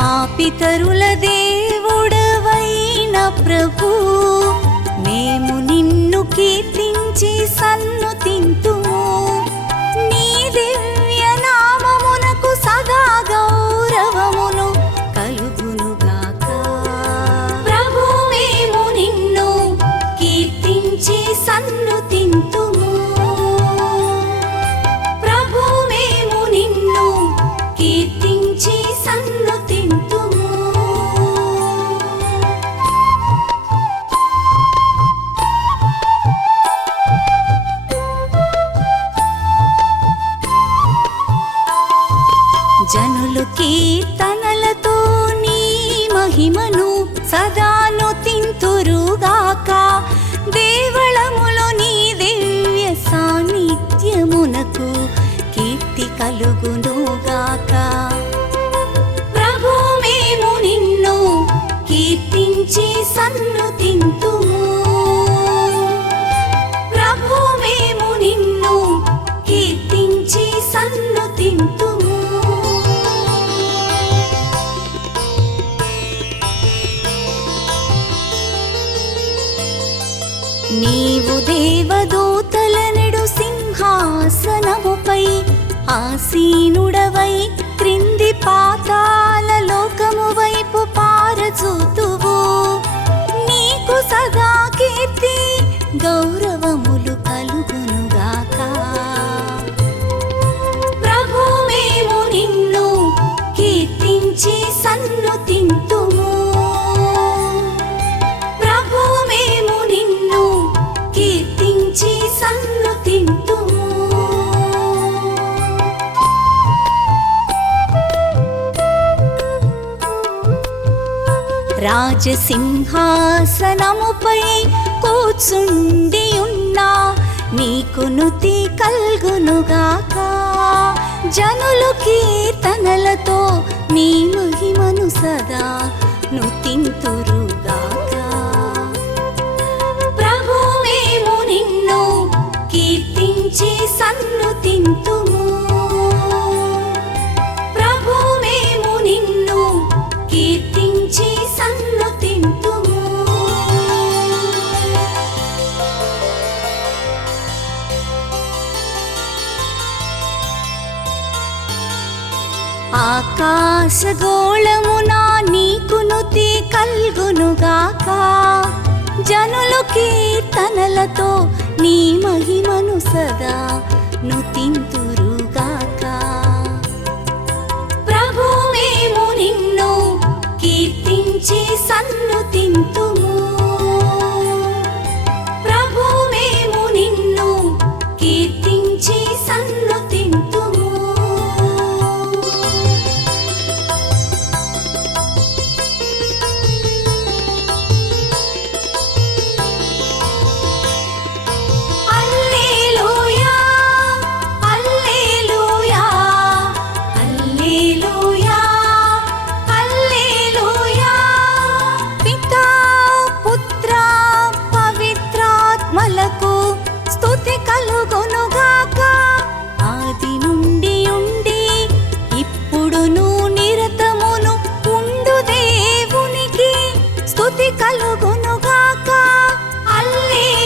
మా పితరుల దేవుడవైన ప్రభు, మేము నిన్ను కీర్తించి సన్నుతింతుము. నీ దివ్య నామమునకు సదా గౌరవమును కలుగునుగాక. ప్రభు, మేము నిన్ను కీర్తించి సన్నుతింతుము. ప్రభు, మేము నిన్ను కీర్తించి సన్నుతింతుము. జనులు కీర్తనలతో నీ మహిమను సదాను తింతురుగాక. దేవళములో నీ దివ్య సాన్నిధ్యమునకు కీర్తి కలుగునుగాక. ప్రభు, మేము నిన్ను కీర్తించి సన్నుతింతుము. ప్రభు, మేము నిన్ను కీర్తించి సన్నుతింతుము. నీవు దేవదూతలనెడు సింహాసనముపై ఆసీనుడవై క్రింది పాతాళ లోకము వైపు పారచూతువు. నీకు సదా కీర్తి గౌరవములు కలుగునుగాక. ప్రభు, మేము నిన్ను కీర్తించి సన్నుతింతుము. ప్రభు, మేము నిన్ను కీర్తించి సన్నుతింతుము. రాజసింహాసనముపై కూర్చుండి ఉన్నా నీకు నుతి కల్గునుగాక. జనులు కీర్తనలతో నీ మహిమను సదా నుతింతురుగాక. ప్రభు, మేము నిన్ను కీర్తించి సన్నుతింతుము. ప్రభు, మేము నిన్ను కీర్తించి సన్నుతింతుము. ఆకాశగోళమున నీకు నుతి కల్గునుగాక. జనులు కీర్తనలతో నీ మహిమను సదా నుతింతురుగాక. ప్రభు, మేము నిన్ను కీర్తించి సన్నుతింతుము. ప్రభు, మేము నిన్ను కీర్తించి సన్నుతింతుము. హల్లెలూయా, హల్లెలూయా, హల్లెలూయా, హల్లెలూయా. పితా, పుత్ర, పవిత్రాత్మలకు స్తుతి కలుగునుగాక. ఆది నుండి ఉండి ఇప్పుడును నిరతమును ఉండు దేవునికి స్తుతి కలుగునుగాక. హల్లెలూయా.